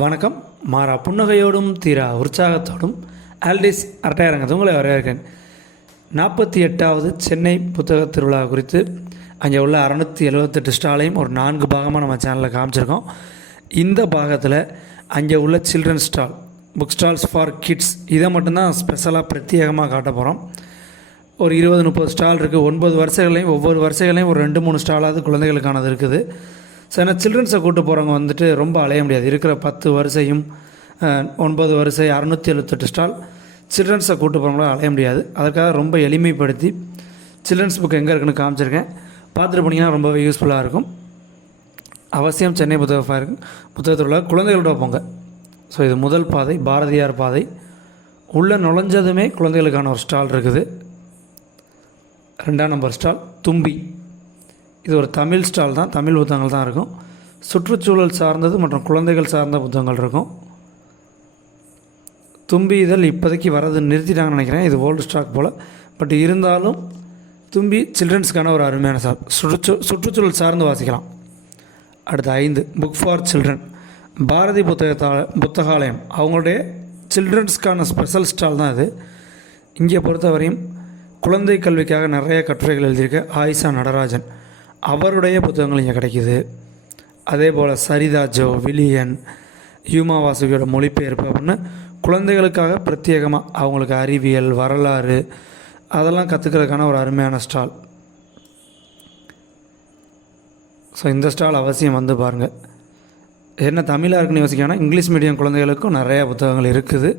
வணக்கம். மாறா புன்னகையோடும் தீரா உற்சாகத்தோடும் ஆல்டிஸ் அரட்டையரங்கத்தை உங்களை வரவேற்கிறேன். 48வது சென்னை புத்தக திருவிழா குறித்து அங்கே உள்ள 678 ஸ்டாலையும் ஒரு 4 பாகமாக நம்ம சேனலில் காமிச்சிருக்கோம். இந்த பாகத்தில் அங்கே உள்ள children's stall, book stalls for kids, இதை மட்டும்தான் ஸ்பெஷலாக பிரத்யேகமாக காட்ட போகிறோம். ஒரு 20-30 ஸ்டால் இருக்குது. 9 வரிசைகளையும் ஒவ்வொரு வரிசைகளையும் ஒரு 2-3 ஸ்டாலாவது குழந்தைகளுக்கானது இருக்குது. ஸோ ஏன்னா சில்ட்ரன்ஸை கூப்பிட்டு போகிறவங்க வந்துட்டு ரொம்ப அலைய முடியாது. இருக்கிற 10 வரிசையும் 9 வரிசை 678 ஸ்டால் சில்ட்ரன்ஸை கூப்பிட்டு போகிறவங்களாம் அலைய முடியாது. அதற்காக ரொம்ப எளிமைப்படுத்தி சில்ட்ரன்ஸ் புக் எங்கே இருக்குன்னு காமிச்சிருக்கேன். பார்த்துட்டு போனீங்கன்னா ரொம்பவே யூஸ்ஃபுல்லாக இருக்கும். அவசியம் சென்னை புத்தகத்தில் உள்ள குழந்தைகளோட போங்க. ஸோ இது முதல் பாதை, பாரதியார் பாதை. உள்ளே நுழைஞ்சதுமே குழந்தைகளுக்கான ஒரு ஸ்டால் இருக்குது. 2ஆம் நம்பர் ஸ்டால் தும்பி. இது ஒரு தமிழ் ஸ்டால் தான், தமிழ் புத்தகங்கள் தான் இருக்கும். சுற்றுச்சூழல் சார்ந்தது மற்றும் குழந்தைகள் சார்ந்த புத்தகங்கள் இருக்கும். தும்பி இதழ் இப்போதைக்கு வரது நிறுத்திட்டாங்கன்னு நினைக்கிறேன். இது ஓல்டு ஸ்டாக் போல். பட் இருந்தாலும் தும்பி சில்ட்ரன்ஸ்க்கான ஒரு அருமையான ஸ்டால். சுற்றுச்சூழல் சார்ந்து வாசிக்கலாம். அடுத்து 5 book for children. Bharathi Puthakalayam அவங்களுடைய சில்ட்ரன்ஸ்க்கான ஸ்பெஷல் ஸ்டால் தான் இது. இங்கே பொறுத்தவரையும் குழந்தை கல்விக்காக நிறைய கட்டுரைகள் எழுதியிருக்க ஆயிஷா நடராஜன் அவருடைய புத்தகங்கள் இங்கே கிடைக்கிது. அதே போல் சரிதா ஜோ, வில்லியன், யூமா வாசுகியோட மொழிபெயர்ப்பு அப்படின்னு குழந்தைகளுக்காக பிரத்யேகமாக அவங்களுக்கு அறிவியல், வரலாறு அதெல்லாம் கற்றுக்கிறதுக்கான ஒரு அருமையான ஸ்டால். ஸோ இந்த ஸ்டால் அவசியம் வந்து பாருங்கள். என்ன தமிழாக இருக்குன்னு யோசிக்கணும். இங்கிலீஷ் மீடியம் குழந்தைகளுக்கும் நிறையா புத்தகங்கள் இருக்குது.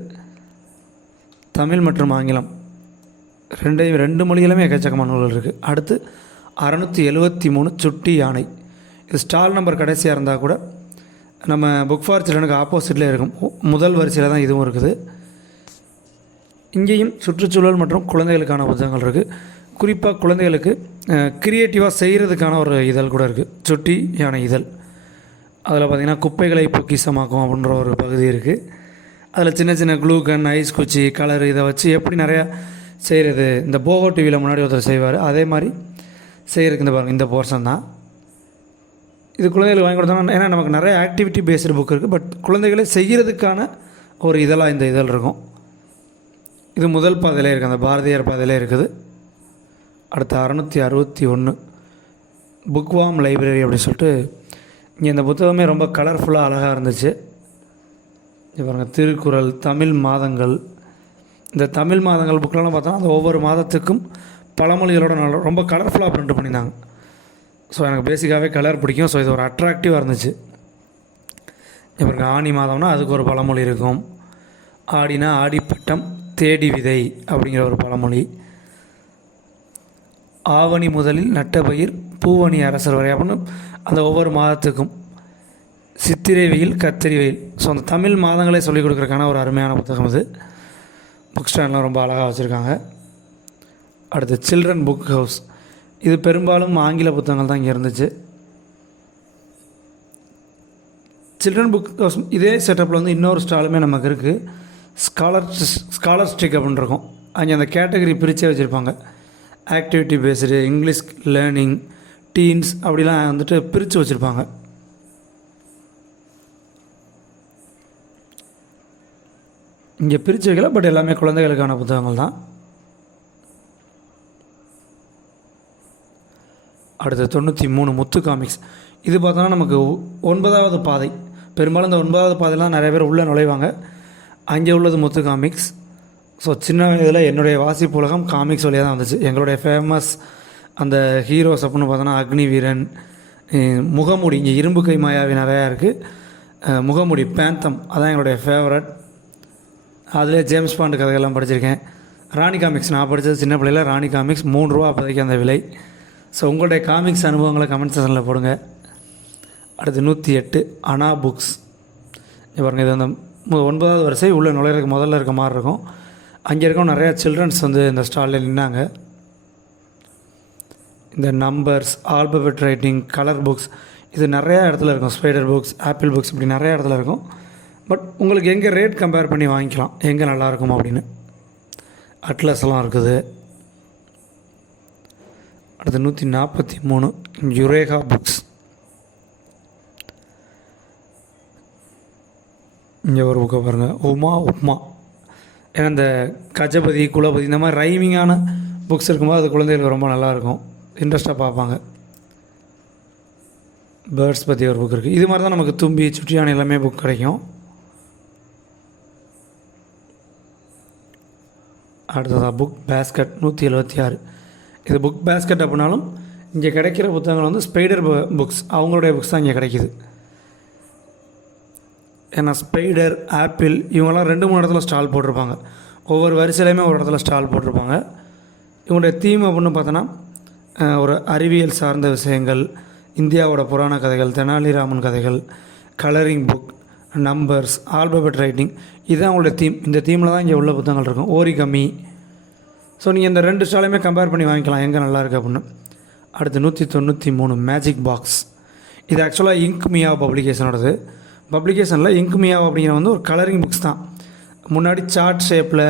தமிழ் மற்றும் ஆங்கிலம் ரெண்டு மொழிகளுமே எக்கச்சக்கமான நூல்கள் இருக்குது. அடுத்து 673 சுட்டி யானை. இது ஸ்டால் நம்பர் கடைசியாக இருந்தால் கூட நம்ம புக் ஃபார் சில்ட்ரனுக்கு ஆப்போசிட்லேயே இருக்கும். முதல் வரிசையில் தான் இதுவும் இருக்குது. இங்கேயும் சுற்றுச்சூழல் மற்றும் குழந்தைகளுக்கான புத்தகங்கள் இருக்குது. குறிப்பாக குழந்தைகளுக்கு க்ரியேட்டிவாக செய்கிறதுக்கான ஒரு இதழ் கூட இருக்குது, சுட்டி யானை இதழ். அதில் பார்த்திங்கன்னா குப்பைகளை பொக்கிஷமாக்கும் அப்படின்ற ஒரு பகுதி இருக்குது. அதில் சின்ன சின்ன க்ளூ கன், ஐஸ் குச்சி, கலர் இதை வச்சு எப்படி நிறையா செய்கிறது. இந்த போகோ டிவியில் முன்னாடி ஒருத்தர் செய்வார், அதே மாதிரி செய்கிறதுக்கு இந்த பாருங்கள் இந்த போர்ஷன் தான். இது குழந்தைகளுக்கு வாங்கி கொடுத்தாங்கன்னா, ஏன்னா நமக்கு நிறைய ஆக்டிவிட்டி பேஸ்டு புக் இருக்குது. பட் குழந்தைகளை செய்கிறதுக்கான ஒரு இதழாக இந்த இதழ் இருக்கும். இது முதல் பாதையிலே இருக்குது, அந்த பாரதியார் பாதையிலே இருக்குது. அடுத்து 661 புக்வாம் லைப்ரரி அப்படின்னு சொல்லிட்டு இங்கே இந்த புத்தகமே ரொம்ப கலர்ஃபுல்லாக அழகாக இருந்துச்சு. இது பாருங்கள், திருக்குறள், தமிழ் மாதங்கள். இந்த தமிழ் மாதங்கள் புக்கெலாம் பார்த்தோன்னா அந்த ஒவ்வொரு மாதத்துக்கும் பழமொழிகளோட ரொம்ப கலர்ஃபுல்லாக ப்ரிண்ட் பண்ணியிருந்தாங்க. ஸோ எனக்கு பேசிக்காகவே கலர் பிடிக்கும். ஸோ இது ஒரு அட்ராக்டிவாக இருந்துச்சு. இப்போ ஆனி மாதம்னா அதுக்கு ஒரு பழமொழி இருக்கும். ஆடினா ஆடிப்பட்டம், தேடி விதை அப்படிங்கிற ஒரு பழமொழி. ஆவணி முதலில் நட்ட பயிர், பூவணி அரசர் வரை அப்படின்னு அந்த ஒவ்வொரு மாதத்துக்கும். சித்திரை வெயில், கத்திரி வெயில். ஸோ அந்த தமிழ் மாதங்களே சொல்லிக் கொடுக்குறதுக்கான ஒரு அருமையான புத்தகம் இது. புக் ஸ்டாண்ட்லாம் ரொம்ப அழகாக வச்சுருக்காங்க. அடுத்து சில்ட்ரன் புக் ஹவுஸ். இது பெரும்பாலும் ஆங்கில புத்தகங்கள் தான் இங்கே இருந்துச்சு. சில்ட்ரன் புக் ஹவுஸ் இதே செட்டப்பில் வந்து இன்னொரு ஸ்டாலுமே நமக்கு இருக்குது. ஸ்காலர்ஸ்டிக் அப்படின்னு இருக்கும். அங்கே அந்த கேட்டகரி பிரித்தே வச்சுருப்பாங்க. Activity based, English learning, teens அப்படிலாம் வந்துட்டு பிரித்து வச்சுருப்பாங்க. இங்கே பிரித்து வைக்கல, பட் எல்லாமே குழந்தைகளுக்கான புத்தகங்கள் தான். அடுத்து 93 முத்து காமிக்ஸ். இது பார்த்தோன்னா நமக்கு 9வது பாதை. பெரும்பாலும் இந்த 9வது பாதைலாம் நிறைய பேர் உள்ளே நுழைவாங்க. அங்கே உள்ளது முத்து காமிக்ஸ். ஸோ சின்ன வயதில் என்னுடைய வாசிப்பு உலகம் காமிக்ஸ் வழியாக தான் வந்துச்சு. எங்களுடைய ஃபேமஸ் அந்த ஹீரோஸ் அப்படின்னு பார்த்தோன்னா அக்னி வீரன், முகமுடி, இங்கே இரும்பு கை மாயாவி நிறையா இருக்குது. முகமுடி, பேந்தம், அதான் எங்களுடைய ஃபேவரட். அதிலே ஜேம்ஸ் பாண்டு கதைகள்லாம் படிச்சிருக்கேன். ராணி காமிக்ஸ் நான் படித்தது சின்ன பிள்ளையில். ராணி காமிக்ஸ் 3 ரூபா அப்போதைக்கு அந்த விலை. ஸோ உங்களுடைய காமிக்ஸ் அனுபவங்களை கமெண்ட் செக்ஷனில் போடுங்க. அடுத்து 108 அனா புக்ஸ். பாருங்கள், இது அந்த 9வது வரிசை உள்ளே நுழையிறதுக்கு முதல்ல இருக்க மாதிரி இருக்கும். அங்கே இருக்கும் நிறையா சில்ட்ரன்ஸ் வந்து இந்த ஸ்டாலில் நின்னாங்க. இந்த numbers, alphabet writing, colour books இது நிறையா இடத்துல இருக்கும். ஸ்பைடர் புக்ஸ், ஆப்பிள் புக்ஸ் இப்படி நிறையா இடத்துல இருக்கும். பட் உங்களுக்கு எங்கே ரேட் கம்பேர் பண்ணி வாங்கிக்கலாம், எங்கே நல்லாயிருக்கும் அப்படின்னு. அட்லஸ்லாம் இருக்குது. அடுத்து 143 யுரேகா புக்ஸ். இங்கே ஒரு புக்கை பாருங்கள், உமா உப்மா. ஏன்னா இந்த கஜபதி குலபதி இந்த மாதிரி ரைமிங்கான புக்ஸ் இருக்கும்போது அது குழந்தைகளுக்கு ரொம்ப நல்லாயிருக்கும், இன்ட்ரெஸ்ட்டாக பார்ப்பாங்க. பேர்ட்ஸ் பற்றி ஒரு புக் இருக்குது. இது மாதிரி தான் நமக்கு தும்பி சுட்டியான எல்லாமே புக் கிடைக்கும். அடுத்ததாக புக் பேஸ்கட் 176. இது புக் பேஸ்கட் அப்படின்னாலும் இங்கே கிடைக்கிற புத்தகங்கள் வந்து ஸ்பைடர் புக்ஸ், அவங்களுடைய புக்ஸ் தான் இங்கே கிடைக்கிது. ஏன்னா ஸ்பைடர், ஆப்பிள் இவங்கெல்லாம் 2-3 இடத்துல ஸ்டால் போட்டிருப்பாங்க. ஒவ்வொரு வரிசையிலையுமே ஒரு இடத்துல ஸ்டால் போட்டிருப்பாங்க. இவங்களுடைய தீம் அப்படின்னு பார்த்தோன்னா ஒரு அறிவியல் சார்ந்த விஷயங்கள், இந்தியாவோட புராண கதைகள், தெனாலிராமன் கதைகள், colouring book, numbers, alphabet writing, இதுதான் அவங்களுடைய தீம். இந்த தீமில் தான் இங்கே உள்ள புத்தகங்கள் இருக்கும். ஓரிகமி. ஸோ நீங்கள் இந்த 2 ஸ்டாலையுமே கம்பேர் பண்ணி வாங்கிக்கலாம் எங்கே நல்லாயிருக்கு அப்படின்னு. அடுத்து 193 மேஜிக் பாக்ஸ். இது ஆக்சுவலாக இங்க் மியா பப்ளிகேஷனோடது. பப்ளிகேஷனில் இங்க் மியா அப்படிங்கிற வந்து ஒரு கலரிங் புக்ஸ் தான். முன்னாடி சார்ட் ஷேப்பில்,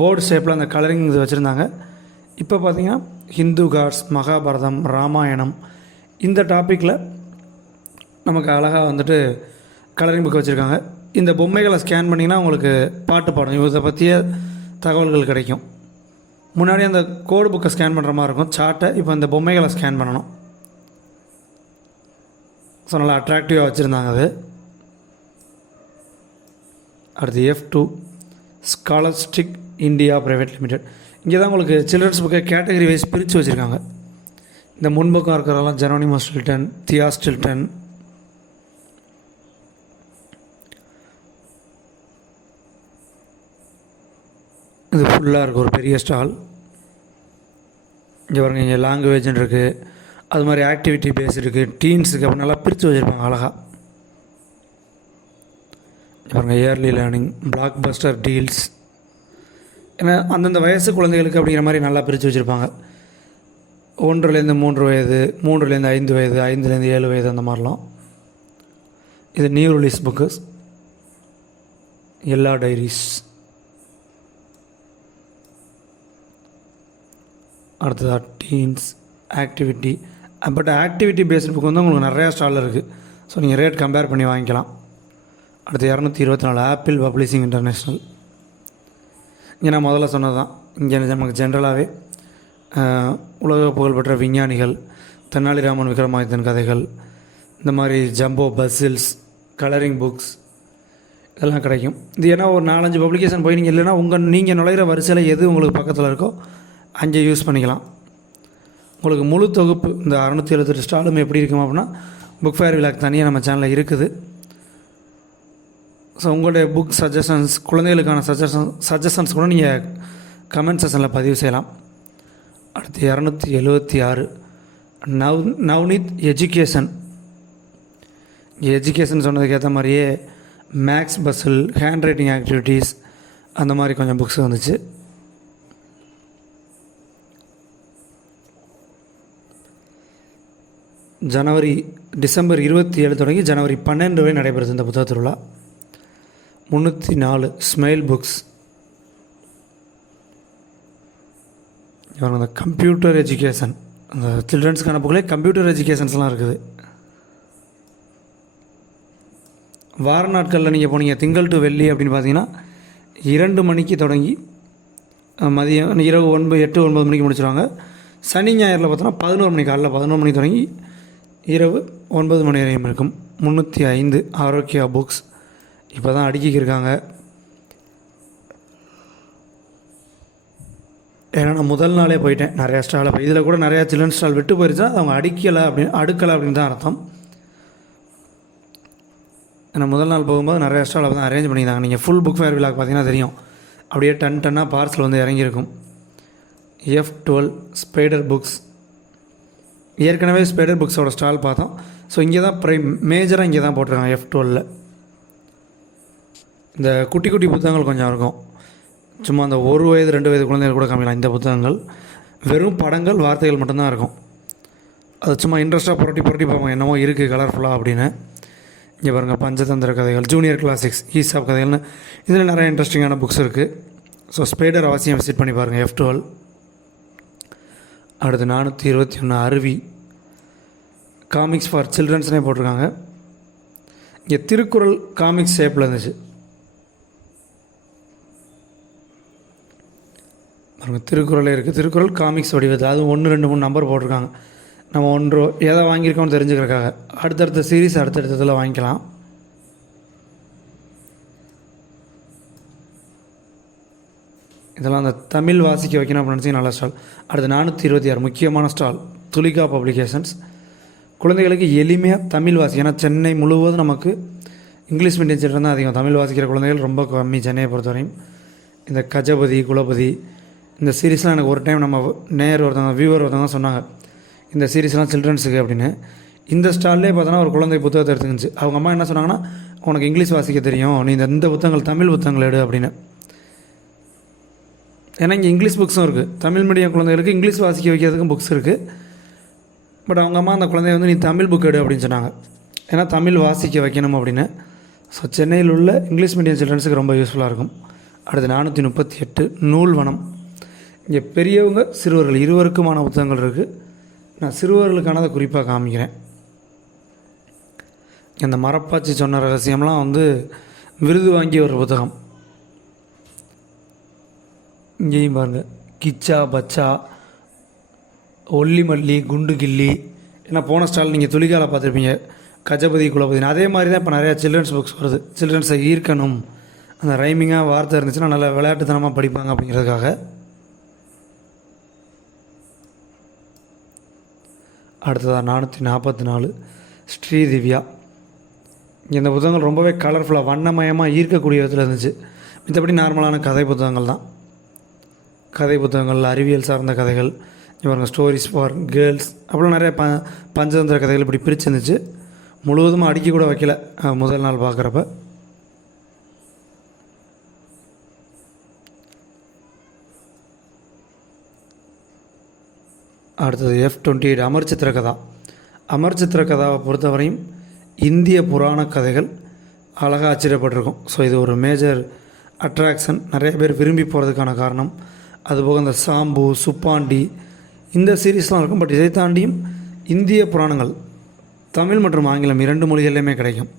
போர்டு ஷேப்பில் அந்த கலரிங் இது வச்சுருந்தாங்க. இப்போ பார்த்திங்கன்னா ஹிந்து காட்ஸ், மகாபாரதம், ராமாயணம் இந்த டாப்பிக்கில் நமக்கு அழகாக வந்துட்டு கலரிங் புக் வச்சுருக்காங்க. இந்த பொம்மைகளை ஸ்கேன் பண்ணிங்கன்னா உங்களுக்கு பாட்டு பாடும், இதை பற்றிய தகவல்கள் கிடைக்கும். முன்னாடி அந்த கோடு புக்கை ஸ்கேன் பண்ணுற மாதிரி இருக்கும் சார்ட்டை, இப்போ இந்த பொம்மைகளை ஸ்கேன் பண்ணணும். ஸோ நல்லா அட்ராக்டிவாக வச்சுருந்தாங்க அது. அடுத்து F2 ஸ்காலர்ஸ்டிக் இந்தியா ப்ரைவேட் லிமிடெட். இங்கே தான் உங்களுக்கு சில்ட்ரன்ஸ் புக்கை கேட்டகரி வைஸ் பிரித்து வச்சுருக்காங்க. இந்த முன்பக்கம் இருக்கிறதெல்லாம் ஜெரோனிமோ ஸ்டில்டன், தியா ஸ்டில்டன். இது ஃபுல்லாக இருக்குது ஒரு பெரிய ஸ்டால். இங்கே பாருங்கள், இங்கே லாங்குவேஜ்னு இருக்குது, அது மாதிரி ஆக்டிவிட்டி பேஸ் இருக்குது, டீன்ஸுக்கு அப்படி நல்லா பிரித்து வச்சுருப்பாங்க அழகாக. பாருங்கள், early learning, blockbuster deals. ஏன்னா அந்தந்த வயசு குழந்தைகளுக்கு அப்படிங்கிற மாதிரி நல்லா பிரித்து வச்சுருப்பாங்க. 1லேருந்து 3 வயது, 3லேருந்து 5 வயது, 5லேருந்து 7 வயது, அந்த மாதிரிலாம். இது நியூ ரிலீஸ் புக்கு, எல்லா டைரிஸ். அடுத்ததாக teens, activity. But activity based book வந்து உங்களுக்கு நிறையா ஸ்டாலில் இருக்குது. ஸோ நீங்கள் ரேட் கம்பேர் பண்ணி வாங்கிக்கலாம். அடுத்து 224 ஆப்பிள் பப்ளிஷிங் இன்டர்நேஷ்னல். இங்கே நான் முதல்ல சொன்னது தான். இங்கே நமக்கு ஜென்ரலாகவே உலக புகழ்பெற்ற விஞ்ஞானிகள், தெனாலிராமன், விக்ரமாதித்தன் கதைகள், இந்த மாதிரி ஜம்போ பசில்ஸ், கலரிங் புக்ஸ் இதெல்லாம் கிடைக்கும். இது ஏன்னா ஒரு 4-5 பப்ளிகேஷன் போய் நீங்கள் இல்லைன்னா நீங்கள் நுழையிற வரிசையில் எது உங்களுக்கு பக்கத்தில் இருக்கோ அங்கே யூஸ் பண்ணிக்கலாம். உங்களுக்கு முழு தொகுப்பு இந்த 678 ஸ்டாலும் எப்படி இருக்கும் அப்படின்னா புக் ஃபேர் விழாக்கு தனியாக நம்ம சேனலில் இருக்குது. ஸோ உங்களுடைய புக் சஜஷன்ஸ், குழந்தைகளுக்கான சஜஷன்ஸ் கூட நீங்கள் கமெண்ட் செக்ஷனில் பதிவு செய்யலாம். அடுத்து 276 நவ்னீத் எஜுகேஷன். எஜுகேஷன் சொன்னதுக்கு ஏற்ற மாதிரியே மேக்ஸ் பஸ்ஸில், ஹேண்ட் ரைட்டிங் ஆக்டிவிட்டீஸ் அந்த மாதிரி கொஞ்சம் புக்ஸ் வந்துச்சு. டிசம்பர் 27 தொடங்கி ஜனவரி 12 வரை நடைபெறுது இந்த புத்தக திருவிழா. 304 ஸ்மைல் புக்ஸ். இவங்க அந்த கம்ப்யூட்டர் எஜுகேஷன், அந்த சில்ட்ரன்ஸுக்கான புக்கிலே கம்ப்யூட்டர் எஜுகேஷன்ஸ்லாம் இருக்குது. வார நாட்களில் நீங்கள் போனீங்க திங்கள் டு வெள்ளி அப்படின்னு பார்த்தீங்கன்னா 2 மணிக்கு தொடங்கி மதியம் இரவு 8-9 மணிக்கு முடிச்சிடுவாங்க. சனி ஞாயிறில் பார்த்தோன்னா 11 மணி, காலையில் 11 மணிக்கு தொடங்கி இரவு 9 மணி வரையும் இருக்கும். 305 ஆரோக்கியா புக்ஸ். இப்போ தான் அடுக்கிக்கிருக்காங்க. ஏன்னா நான் முதல் நாளே போயிட்டேன் நிறையா ஸ்டாலில் போய். இதில் கூட நிறையா சில்ட்ரன் ஸ்டால் விட்டு போயிருச்சுன்னா அவங்க அடுக்கலை அப்படின்னு தான் அர்த்தம். ஏன்னா முதல் நாள் போகும்போது நிறையா ஸ்டால் தான் அரேஞ்ச் பண்ணியிருந்தாங்க. நீங்கள் ஃபுல் புக் ஃபேர் விழாக்கு பார்த்தீங்கன்னா தெரியும், அப்படியே டன்னாக பார்சல் வந்து இறங்கியிருக்கும். F12 spider books. ஏற்கனவே ஸ்பைடர் புக்ஸோட ஸ்டால் பார்த்தோம். ஸோ இங்கே தான் மேஜராக இங்கே தான் போட்டிருக்காங்க F12. இந்த குட்டி குட்டி புத்தகங்கள் கொஞ்சம் இருக்கும், சும்மா அந்த 1 வயது 2 வயது குழந்தைகள் கூட காமிக்கலாம். இந்த புத்தகங்கள் வெறும் படங்கள், வார்த்தைகள் மட்டும்தான் இருக்கும். அது சும்மா இன்ட்ரெஸ்ட்டாக புரட்டி பார்ப்போம் என்னமோ இருக்குது கலர்ஃபுல்லாக அப்படின்னு. இங்கே பாருங்கள், பஞ்சதந்திர கதைகள், ஜூனியர் கிளாசிக்ஸ், ஈசாப் கதைகள்னு இதில் நிறைய இன்ட்ரெஸ்டிங்கான புக்ஸ் இருக்குது. ஸோ ஸ்பைடர் அவசியம் விசிட் பண்ணி பாருங்கள் F12. அடுத்து 421 அருவி காமிக்ஸ் ஃபார் சில்ட்ரன்ஸ்னே போட்டிருக்காங்க. இங்கே திருக்குறள் காமிக்ஸ் ஷேப்பில் இருந்துச்சு. பாருங்கள் திருக்குறளே இருக்குது. திருக்குறள் காமிக்ஸ் வடிவத்தில், அது 1 2 3 நம்பர் போட்டிருக்காங்க. நம்ம எதை வாங்கியிருக்கோம்னு தெரிஞ்சுக்கிறக்காக அடுத்தடுத்த சீரீஸ் அடுத்தடுத்ததில் வாங்கிக்கலாம். இதெல்லாம் அந்த தமிழ் வாசிக்க வைக்கணும் அப்படின்னு நினச்சி நல்ல ஸ்டால். அடுத்து 426 முக்கியமான ஸ்டால் துலிகா பப்ளிகேஷன்ஸ். குழந்தைகளுக்கு எளிமையாக தமிழ் வாசிக்க, ஏன்னா சென்னை முழுவதும் நமக்கு இங்கிலீஷ் மீடியம் சில்ட்ரன் தான் அதிகம். தமிழ் வாசிக்கிற குழந்தைகள் ரொம்ப கம்மி சென்னையை பொறுத்தவரையும். இந்த கஜபதி குலபதி இந்த சீரீஸ்லாம் எனக்கு ஒரு டைம் நம்ம ஒருத்தவங்க வியூவர் ஒருத்தவங்க சொன்னாங்க, இந்த சீரீஸ்லாம் சில்ட்ரன்ஸுக்கு அப்படின்னு. இந்த ஸ்டால்லே பார்த்தோன்னா ஒரு குழந்தை புத்தகத்தை எடுத்துக்கிச்சு. அவங்க அம்மா என்ன சொன்னாங்கன்னா, உனக்கு இங்கிலீஷ் வாசிக்க தெரியும், நீ இந்த புத்தகங்கள் தமிழ் புத்தகங்கள் எடு அப்படின்னு. ஏன்னா இங்கே இங்கிலீஷ் புக்ஸும் இருக்குது. தமிழ் மீடியம் குழந்தைகளுக்கு இங்கிலீஷ் வாசிக்க வைக்கிறதுக்கும் புக்ஸ் இருக்குது. பட் அவங்க அம்மா அந்த குழந்தைய நீ தமிழ் புக் எடு அப்படின்னு சொன்னாங்க, ஏன்னா தமிழ் வாசிக்க வைக்கணும் அப்படின்னு. ஸோ சென்னையில் உள்ள இங்கிலீஷ் மீடியம் சில்ட்ரன்ஸுக்கு ரொம்ப யூஸ்ஃபுல்லாக இருக்கும். அடுத்து 438 நூல்வனம். இங்கே பெரியவங்க சிறுவர்கள் இருவருக்குமான புத்தகங்கள் இருக்குது. நான் சிறுவர்களுக்கானதை குறிப்பாக காமிக்கிறேன். அந்த மரப்பாச்சி சொன்ன ரகசியம்லாம் விருது வாங்கிய ஒரு புத்தகம். இங்கேயும் பாருங்கள், கிச்சா பச்சா, ஒல்லி மல்லி, குண்டு கில்லி. ஏன்னா போன ஸ்டால் நீங்கள் துலிகால பார்த்துருப்பீங்க, கஜபதி குலபதி. அதே மாதிரி தான் இப்போ நிறையா சில்ட்ரன்ஸ் புக்ஸ் வருது. சில்ட்ரன்ஸை ஈர்க்கணும், அந்த ரைமிங்காக வார்த்தை இருந்துச்சுன்னா நல்லா விளையாட்டுத்தனமாக படிப்பாங்க அப்படிங்கிறதுக்காக. அடுத்ததாக 444 ஸ்ரீதிவ்யா. இந்த புத்தகங்கள் ரொம்பவே கலர்ஃபுல்லாக வண்ணமயமாக ஈர்க்கக்கூடிய விதத்தில் இருந்துச்சு. மற்றபடி நார்மலான கதை புத்தகங்கள் தான். கதை புத்தகங்கள், அறிவியல் சார்ந்த கதைகள், இவங்க ஸ்டோரிஸ் ஃபார் கேர்ள்ஸ், அப்புறம் நிறைய பஞ்சதந்திர கதைகள் இப்படி பிரிச்சுருந்துச்சு. முழுவதும் அடுக்கி கூட வைக்கல முதல் நாள் பார்க்குறப்ப. அடுத்தது F28 அமர் சித்திர கதா. அமர் சித்திர கதாவை பொறுத்தவரையும் இந்திய புராண கதைகள் அழகாக அச்சிடப்பட்டிருக்கும். ஸோ இது ஒரு மேஜர் அட்ராக்ஷன், நிறைய பேர் விரும்பி போகிறதுக்கான காரணம். அதுபோக இந்த சாம்பு, சுப்பாண்டி இந்த சீரீஸ்லாம் இருக்கும். பட் இதை தாண்டியும் இந்திய புராணங்கள் தமிழ் மற்றும் ஆங்கிலம் 2 மொழிகள்லையுமே கிடைக்கும்.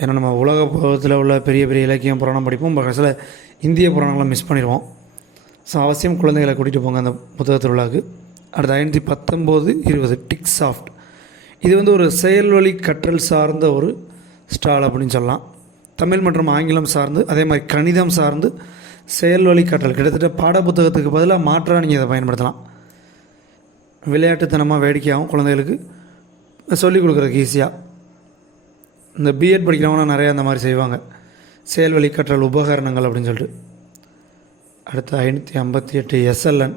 ஏன்னா நம்ம உலக புத்தகத்தில் உள்ள பெரிய பெரிய இலக்கியம் புராணம் படிப்போம், சில இந்திய புராணங்களை மிஸ் பண்ணிடுவோம். ஸோ அவசியம் குழந்தைகளை கூட்டிகிட்டு போங்க அந்த புத்தக திருவிழாவுக்கு. அடுத்து 519 20 டிக் சாஃப்ட். இது ஒரு செயல்வழி கற்றல் சார்ந்த ஒரு ஸ்டால் அப்படின்னு சொல்லலாம். தமிழ் மற்றும் ஆங்கிலம் சார்ந்து, அதே மாதிரி கணிதம் சார்ந்து செயல்வழி கற்றல். கிட்டத்தட்ட பாட புத்தகத்துக்கு பதிலாக மாற்றாக நீங்கள் இதை பயன்படுத்தலாம். விளையாட்டுத்தனமாக வேடிக்கையாகவும் குழந்தைகளுக்கு சொல்லிக் கொடுக்குறதுக்கு ஈஸியாக. இந்த பிஎட் படிக்கிறவங்களாம் நிறையா அந்த மாதிரி செய்வாங்க, செயல்வழி கற்றல் உபகரணங்கள் அப்படின்னு சொல்லிட்டு. அடுத்து 558 SLN.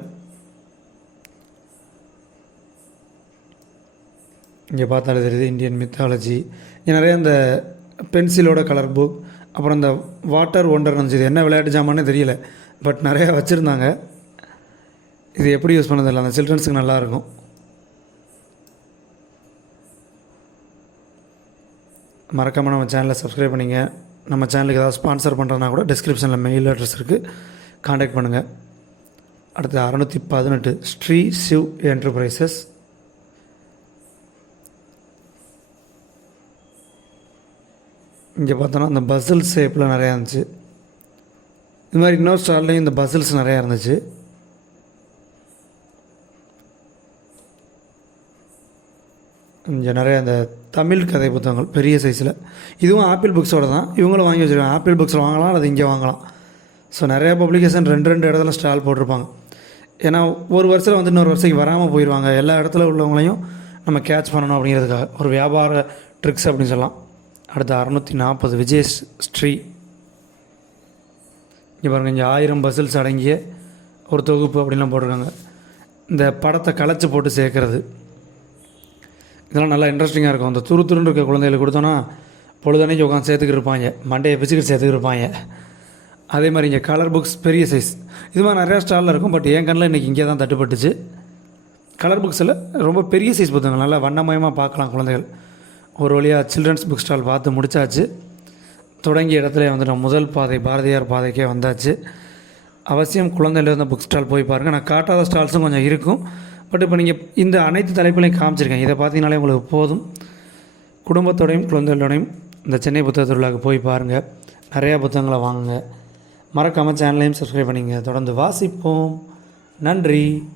இங்கே பார்த்தாலே தெரியுது இந்தியன் மித்தாலஜி. இங்கே நிறைய இந்த பென்சிலோட கலர் புக், அப்புறம் இந்த வாட்டர் ஒண்டர் இருந்துச்சு. இது என்ன விளையாட்டு ஜாமான்னு தெரியல, பட் நிறையா வச்சுருந்தாங்க. இது எப்படி யூஸ் பண்ணதில்லை, அந்த சில்ட்ரன்ஸுக்கு நல்லாயிருக்கும். மறக்காமல் நம்ம சேனலை சப்ஸ்கிரைப் பண்ணிங்க. நம்ம சேனலுக்கு ஏதாவது ஸ்பான்சர் பண்ணுறதுனா கூட டிஸ்கிரிப்ஷனில் மெயில் அட்ரஸ் இருக்குது, காண்டாக்ட் பண்ணுங்கள். அடுத்து 618 ஸ்ரீ சிவ் என்டர்பிரைசஸ். இங்கே பார்த்தோன்னா இந்த பசில் ஷேப்பில் நிறையா இருந்துச்சு. இது மாதிரி இன்னொரு ஸ்டால்லையும் இந்த பசில்ஸ் நிறையா இருந்துச்சு. இங்கே நிறைய இந்த தமிழ் கதை புத்தகங்கள் பெரிய சைஸில். இதுவும் ஆப்பிள் புக்ஸோடு தான், இவங்களும் வாங்கி வச்சுருக்காங்க. ஆப்பிள் புக்ஸில் வாங்கலாம், அது இங்கே வாங்கலாம். ஸோ நிறையா பப்ளிகேஷன் 2 இடத்துல ஸ்டால் போட்டிருப்பாங்க. ஏன்னா ஒரு வருஷத்தில் இன்னொரு வருஷத்துக்கு வராமல் போயிடுவாங்க. எல்லா இடத்துல உள்ளவங்களையும் நம்ம கேட்ச் பண்ணணும் அப்படிங்கிறதுக்காக ஒரு வியாபார ட்ரிக்ஸ் அப்படின்னு சொல்லலாம். அடுத்து 640 விஜய் ஸ்ரீ. இங்கே பாருங்கள், இங்கே 1000 பசில்ஸ் அடங்கிய ஒரு தொகுப்பு அப்படின்லாம் போட்டிருக்காங்க. இந்த படத்தை களைச்சி போட்டு சேர்க்குறது, இதெல்லாம் நல்லா இன்ட்ரெஸ்டிங்காக இருக்கும். அந்த துருன்னு இருக்க குழந்தைகளுக்கு கொடுத்தோன்னா பொழுதன்னைக்கு உட்காந்து சேர்த்துக்கிட்டு இருப்பாங்க, மண்டையை பிச்சுக்கிட்டு சேர்த்துக்கிட்டு இருப்பாங்க. அதே மாதிரி இங்கே கலர் புக்ஸ் பெரிய சைஸ், இது மாதிரி நிறையா ஸ்டாலில் இருக்கும். பட் என் கண்ணில் இன்றைக்கி இங்கே தான் தட்டுப்பட்டுச்சு. கலர் புக்ஸில் ரொம்ப பெரிய சைஸ் புத்தகங்கள், நல்லா வண்ணமயமாக பார்க்கலாம் குழந்தைகள். ஒரு வழியாக சில்ட்ரன்ஸ் புக் ஸ்டால் பார்த்து முடித்தாச்சு. தொடங்கிய இடத்துல நம்ம முதல் பாதை பாரதியார் பாதைக்கே வந்தாச்சு. அவசியம் குழந்தைகள் இருந்த புக் ஸ்டால் போய் பாருங்கள். நான் காட்டாத ஸ்டால்ஸும் கொஞ்சம் இருக்கும். பட் இப்போ நீங்கள் இந்த அனைத்து தலைப்புகளையும் காமிச்சிருக்கேன், இதை பார்த்தீங்கனாலே உங்களுக்கு போதும். குடும்பத்தோடையும் குழந்தைகளோடையும் இந்த சென்னை புத்தக திருவிழாவுக்கு போய் பாருங்கள். நிறையா புத்தகங்களை வாங்குங்க. மறக்காமல் சேனலையும் சப்ஸ்கிரைப் பண்ணிங்க. தொடர்ந்து வாசிப்போம். நன்றி.